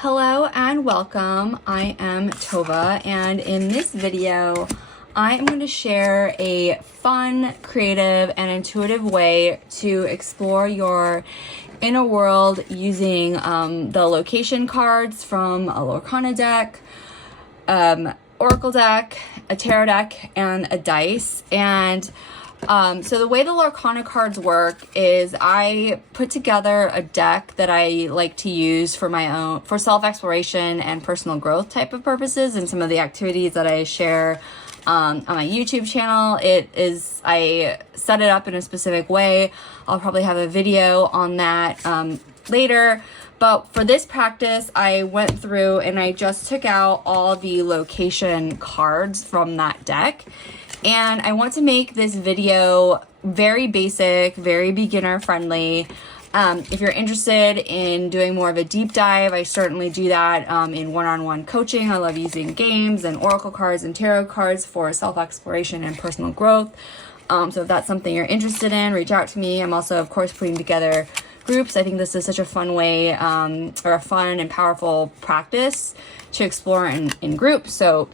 Hello and welcome. I am Tova, and in this video I am going to share a fun, creative, and intuitive way to explore your inner world using the location cards from a Lorcana deck, oracle deck, a tarot deck, and a dice. And so the way the Lorcana cards work is I put together a deck that I like to use for my own, for self-exploration and personal growth type of purposes, and some of the activities that I share on my YouTube channel. I set it up in a specific way. I'll probably have a video on that later. But for this practice, I went through and I just took out all the location cards from that deck. And I want to make this video very basic, very beginner friendly. If you're interested in doing more of a deep dive, I certainly do that in one-on-one coaching. I love using games and oracle cards and tarot cards for self-exploration and personal growth. So if that's something you're interested in, reach out to me. I'm also, of course, putting together groups. I think this is such a fun way, or a fun and powerful practice to explore in groups. So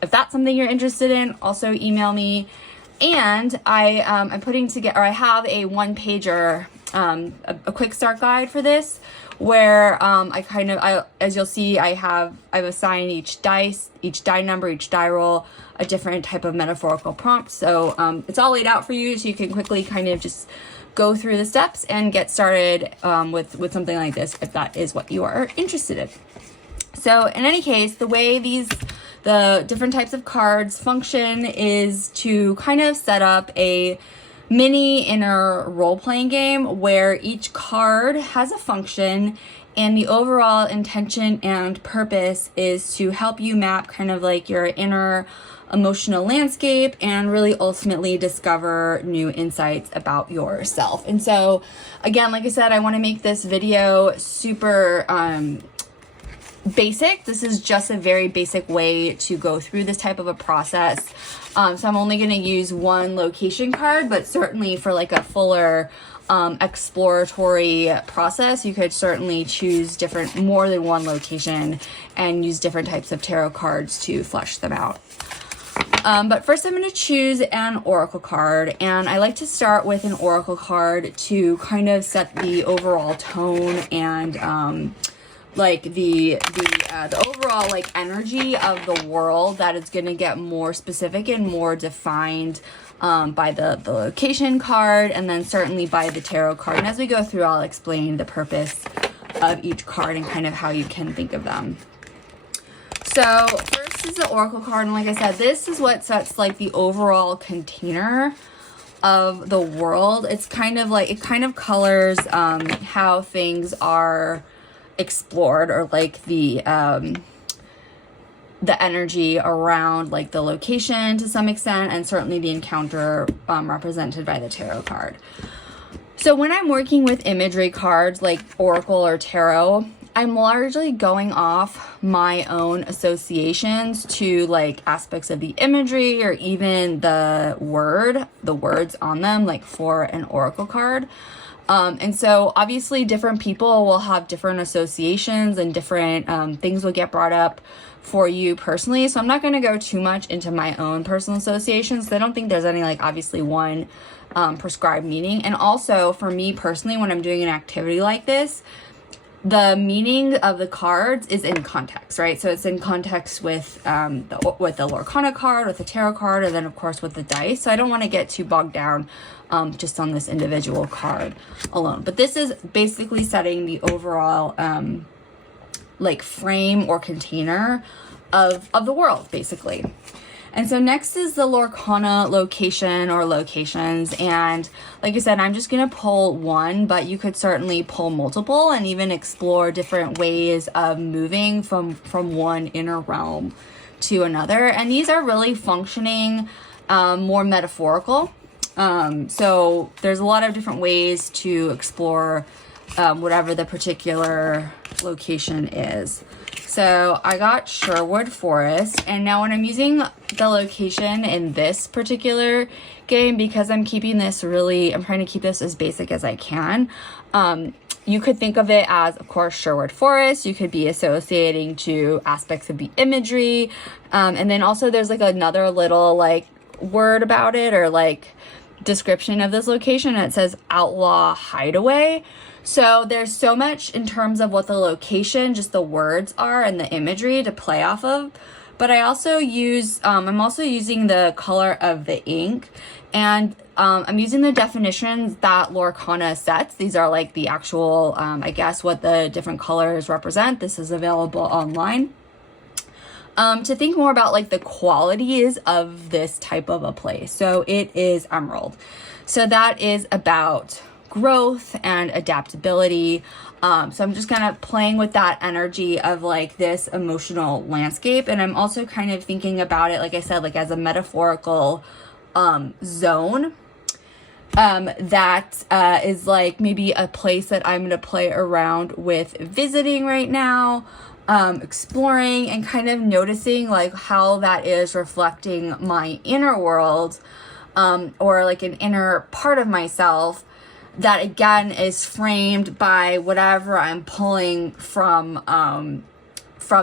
if that's something you're interested in, also email me. And I'm putting together, or I have a one-pager, a quick start guide for this, where as you'll see, I've assigned each die number, each die roll, a different type of metaphorical prompt. So it's all laid out for you, so you can quickly kind of just go through the steps and get started with something like this, if that is what you are interested in. So in any case, the way the different types of cards function is to kind of set up a mini inner role-playing game where each card has a function, and the overall intention and purpose is to help you map kind of like your inner emotional landscape and really ultimately discover new insights about yourself. And so again, like I said, I want to make this video super basic. This is just a very basic way to go through this type of a process. So I'm only going to use one location card, but certainly for like a fuller exploratory process, you could certainly choose more than one location and use different types of tarot cards to flesh them out. But first I'm going to choose an oracle card, and I like to start with an oracle card to kind of set the overall tone and like the overall like energy of the world that is going to get more specific and more defined by the location card, and then certainly by the tarot card. And as we go through, I'll explain the purpose of each card and kind of how you can think of them. So first is the oracle card, and like I said, this is what sets like the overall container of the world. It's kind of like, it kind of colors how things are explored, or like the energy around like the location to some extent, and certainly the encounter represented by the tarot card. So when I'm working with imagery cards like oracle or tarot, I'm largely going off my own associations to like aspects of the imagery, or even the words on them, like for an oracle card. And so obviously different people will have different associations, and different things will get brought up for you personally. So I'm not going to go too much into my own personal associations. I don't think there's any like obviously one prescribed meaning. And also for me personally, when I'm doing an activity like this, the meaning of the cards is in context, right? So it's in context with the Lorcana card, with the tarot card, and then of course with the dice. So I don't want to get too bogged down just on this individual card alone. But this is basically setting the overall like frame or container of the world, basically. And so next is the Lorcana location or locations. And like I said, I'm just going to pull one, but you could certainly pull multiple and even explore different ways of moving from one inner realm to another. And these are really functioning more metaphorical. So there's a lot of different ways to explore whatever the particular location is. So I got Sherwood Forest, and now when I'm using the location in this particular game, because I'm trying to keep this as basic as I can, you could think of it as, of course, Sherwood Forest. You could be associating to aspects of the imagery. And then also there's like another little like word about it, or like description of this location. It says outlaw hideaway. So there's so much in terms of what the location, just the words are, and the imagery to play off of. But I also use, I'm also using the color of the ink, and I'm using the definitions that Lorcana sets. These are like the actual, I guess, what the different colors represent. This is available online. To think more about like the qualities of this type of a place. So it is emerald. So that is about growth and adaptability. So I'm just kind of playing with that energy of like this emotional landscape. And I'm also kind of thinking about it, like I said, like as a metaphorical zone that is like maybe a place that I'm going to play around with visiting right now, exploring and kind of noticing like how that is reflecting my inner world, or like an inner part of myself that again is framed by whatever I'm pulling from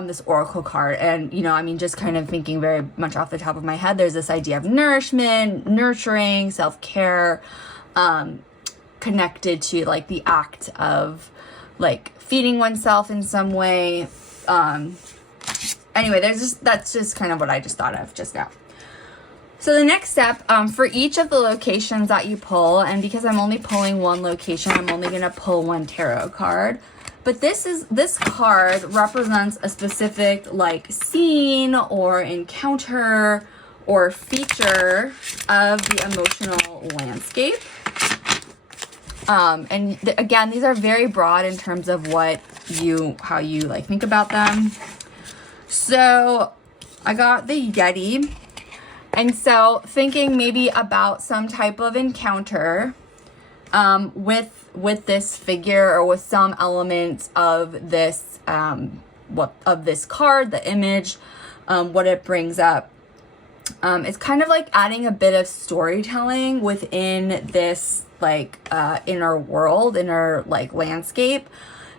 this oracle card. And, you know, I mean, just kind of thinking very much off the top of my head, there's this idea of nourishment, nurturing, self-care, connected to like the act of like feeding oneself in some way. Anyway, that's just kind of what I just thought of just now. So the next step, for each of the locations that you pull, and because I'm only pulling one location, I'm only going to pull one tarot card. But this card represents a specific like scene or encounter or feature of the emotional landscape. And again, these are very broad in terms of how you like think about them. So I got the Yeti. And so thinking maybe about some type of encounter with this figure, or with some elements of this of this card, the image, what it brings up. It's kind of like adding a bit of storytelling within this like inner world, inner like landscape,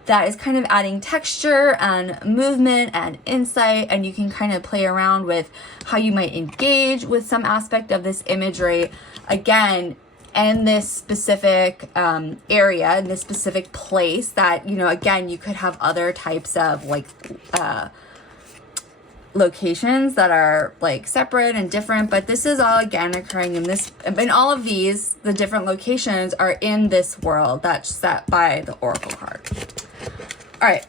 that is kind of adding texture and movement and insight, and you can kind of play around with how you might engage with some aspect of this imagery, again, in this specific area, in this specific place that, you know, again, you could have other types of like locations that are like separate and different, but this is all again occurring in all of these, the different locations are in this world that's set by the oracle card. All right,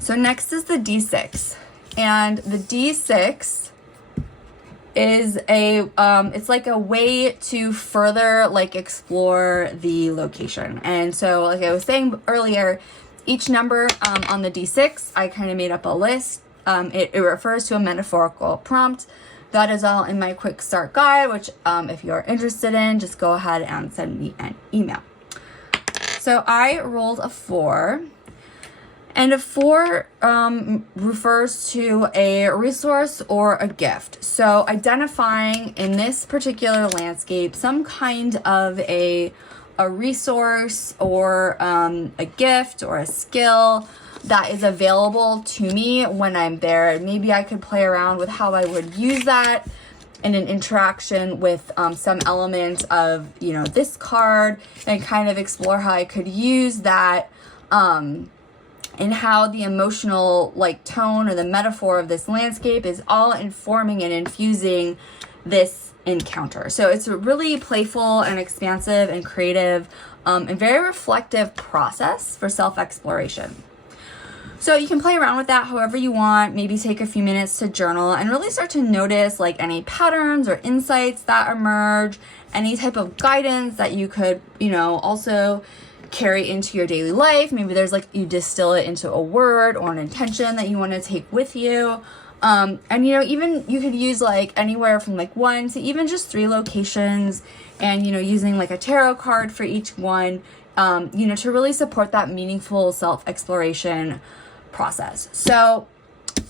so next is the D6, and the D6 is it's like a way to further like explore the location. And so like I was saying earlier, each number on the D6, I kind of made up a list. It refers to a metaphorical prompt. That is all in my quick start guide, which if you're interested in, just go ahead and send me an email. So I rolled a 4. And a 4 refers to a resource or a gift. So identifying in this particular landscape some kind of a resource or a gift or a skill that is available to me when I'm there. And maybe I could play around with how I would use that in an interaction with some element of, you know, this card, and kind of explore how I could use that and how the emotional like tone or the metaphor of this landscape is all informing and infusing this encounter. So it's a really playful and expansive and creative and very reflective process for self-exploration. So you can play around with that however you want, maybe take a few minutes to journal and really start to notice like any patterns or insights that emerge, any type of guidance that you could, you know, also carry into your daily life. Maybe there's like you distill it into a word or an intention that you want to take with you. And you know, even you could use like anywhere from like 1 to even just 3 locations, and you know, using like a tarot card for each one, you know, to really support that meaningful self-exploration process. So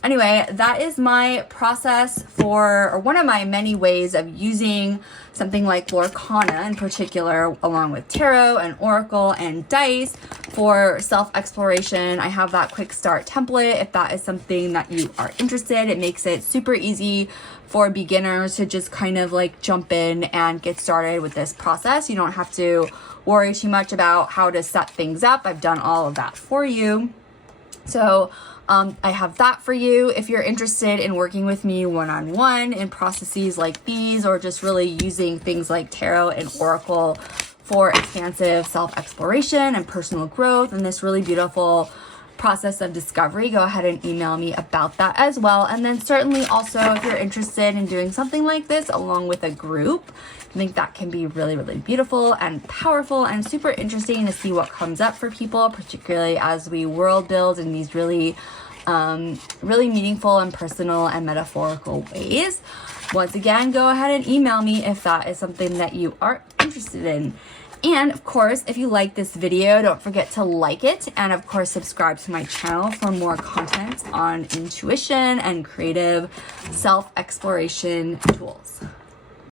anyway, that is my process for, or one of my many ways of using something like Lorcana in particular, along with tarot and oracle and dice for self-exploration. I have that quick start template if that is something that you are interested. It makes it super easy for beginners to just kind of like jump in and get started with this process. You don't have to worry too much about how to set things up. I've done all of that for you. So I have that for you. If you're interested in working with me one-on-one in processes like these, or just really using things like tarot and oracle for expansive self-exploration and personal growth and this really beautiful process of discovery, go ahead and email me about that as well. And then certainly also, if you're interested in doing something like this along with a group, I think that can be really, really beautiful and powerful and super interesting to see what comes up for people, particularly as we world build in these really meaningful and personal and metaphorical ways. Once again, go ahead and email me if that is something that you are interested in. And of course, if you like this video, don't forget to like it. And of course, subscribe to my channel for more content on intuition and creative self-exploration tools.